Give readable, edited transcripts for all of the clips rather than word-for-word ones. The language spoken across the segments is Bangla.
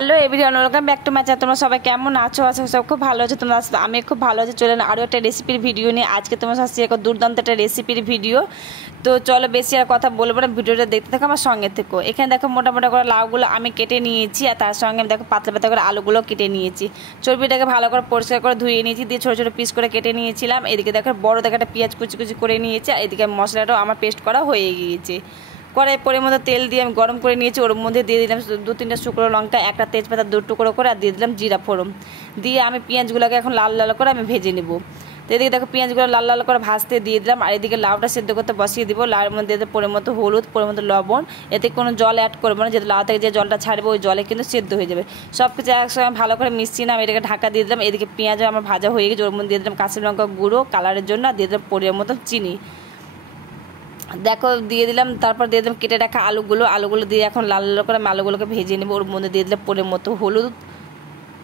Hello everyone, welcome back to my channel. তোমরা সবাই কেমন আছো? আছো সব খুব ভালো আছে। তোমরা আমি খুব ভালো আছি। চলে আরও একটা রেসিপির ভিডিও নিয়ে আজকে তোমার সাথে একটা দুর্দান্ত একটা রেসিপির ভিডিও। তো চলো বেশি আর কথা বলবো না, ভিডিওটা দেখতে থাকো, আমার সঙ্গে থেকো। এখানে দেখো মোটা মোটা করে লাউগুলো আমি কেটে নিয়েছি, আর তার সঙ্গে আমি দেখো পাতলা পাতলা করে আলুগুলো কেটে নিয়েছি। চর্বিটাকে ভালো করে পরিষ্কার করে ধুয়ে নিয়েছি, দিয়ে ছোটো ছোটো পিস করে কেটে নিয়েছিলাম। এদিকে দেখো বড় দেখো একটা পেঁয়াজ কুচি কুচি করে নিয়েছি, আর এদিকে মশলাটাও আমার পেস্ট করা হয়ে গিয়েছে। কড়াই পরের মধ্যে তেল দিয়ে আমি গরম করে নিয়েছি, ওর মধ্যে দিয়ে দিলাম 2-3টা শুকনো লঙ্কা, একটা তেজপাতা 2 টুকরো করে, আর দিয়ে দিলাম জিরা ফোড়ন। দিয়ে আমি পেঁয়াজগুলোকে এখন লাল লাল করে আমি ভেজে নেব। তো এদিকে দেখো পেঁয়াজগুলো লাল লাল করে ভাজতে দিয়ে দিলাম, আর এদিকে লাউটা সেদ্ধ করতে বসিয়ে দিব। লাউর মধ্যে দিয়ে পরের মতো হলুদ, পরের মতো লবণ, এতে কোনো জল অ্যাড করবো না, যেহেতু লাউ থেকে যে জলটা ছাড়বে ওই জলে কিন্তু সেদ্ধ হয়ে যাবে। সব কিছু একসঙ্গে ভালো করে মিশিয়ে না আমি এটাকে ঢাকা দিয়ে দিলাম। এদিকে পেঁয়াজও আমার ভাজা হয়ে গেছে, ওর মধ্যে দিয়ে দিলাম কাঁচা লঙ্কা গুঁড়ো কালারের জন্য, আর দিয়ে দিলাম পরের মতো চিনি। দেখো দিয়ে দিলাম, তারপর দিয়ে দিলাম কেটে রাখা আলুগুলো দিয়ে এখন লাল লাল করে আমি আলুগুলোকে ভেজে নেবো। ওর মধ্যে দিয়ে দিলাম পরের মতো হলুদ,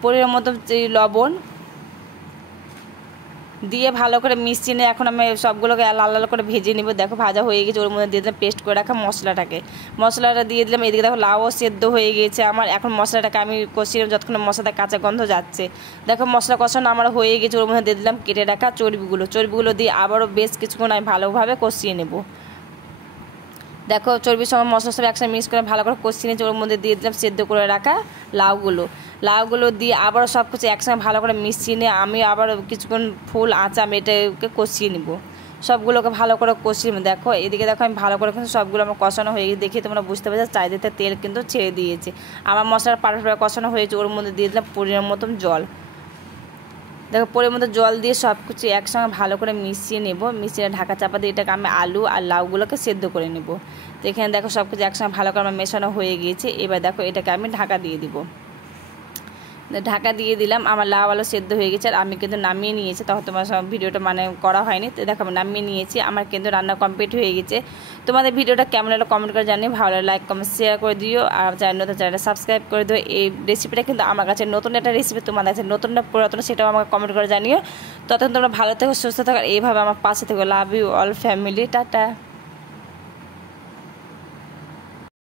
পরের মতো লবণ দিয়ে ভালো করে মিশিয়ে নিয়ে এখন আমি সবগুলোকে লাল লাল করে ভেজে নিব। দেখো ভাজা হয়ে গেছে, ওর মধ্যে দিয়ে দিলাম পেস্ট করে রাখা মশলাটা দিয়ে দিলাম। এদিকে দেখো লাউও সেদ্ধ হয়ে গিয়েছে আমার। এখন মশলাটাকে আমি কষিয়ে যতক্ষণ মশলাটা কাঁচা গন্ধ যাচ্ছে। দেখো মশলা কষানো আমার হয়ে গেছে, ওর মধ্যে দিয়ে দিলাম কেটে রাখা চর্বিগুলো দিয়ে আবারও বেশ কিছুক্ষণ আমি ভালোভাবে কষিয়ে নেব। দেখো চর্বির সঙ্গে মশলার সব একসাথে মিক্স করে ভালো করে কষিয়ে নিয়েছি, ওর মধ্যে দিয়ে দিলাম সেদ্ধ করে রাখা লাউগুলো দিয়ে আবারও সব কিছু একসঙ্গে ভালো করে মিশিয়ে নিয়ে আমি আবার কিছুক্ষণ ফুল আঁচা আমি এটাকে কষিয়ে নিব। সবগুলোকে ভালো করে কষিয়ে নেব। দেখো এদিকে দেখো আমি ভালো করে কিন্তু সবগুলো আমার কষানো হয়ে গেছে, দেখে তোমরা বুঝতে পারছো চারিদিকে তেল কিন্তু ছেড়ে দিয়েছে। আমার মশলার পারফেক্টভাবে কষানো হয়েছে, ওর মধ্যে দিয়ে দিলাম পরিমাণ মতন জল। দেখো পরের মতো জল দিয়ে সব কিছু একসঙ্গে ভালো করে মিশিয়ে নেব। মিশিয়ে ঢাকা চাপা দিয়ে এটাকে আমি আলু আর লাউগুলোকে সেদ্ধ করে নেব। তো এখানে দেখো সব কিছু একসঙ্গে ভালো করে আমার মেশানো হয়ে গিয়েছে। এবার দেখো এটাকে আমি ঢাকা দিয়ে দিব। ঢাকা দিয়ে দিলাম, আমার লাউ আলু সেদ্ধ হয়ে গেছে, আর আমি কিন্তু নামিয়ে নিয়েছি। তখন তোমার সব ভিডিওটা করা হয়নি, তো দেখো আমি নামিয়ে নিয়েছি। আমার কিন্তু রান্না কমপ্লিট হয়ে গেছে। তোমাদের ভিডিওটা কেমন হলো কমেন্ট করে জানিয়ে, ভালো লাগে লাইক কমেন্ট শেয়ার করে দিও, আর চ্যানেলটা সাবস্ক্রাইব করে দিও। এই রেসিপিটা কিন্তু আমার কাছে নতুন একটা রেসিপি, তোমাদের কাছে নতুন না পুরাতন সেটাও আমাকে কমেন্ট করে জানিও। ততক্ষণ তোমরা ভালো থেকো, সুস্থ থাকো, এইভাবে আমার পাশে থেকো। Love you all family, tata.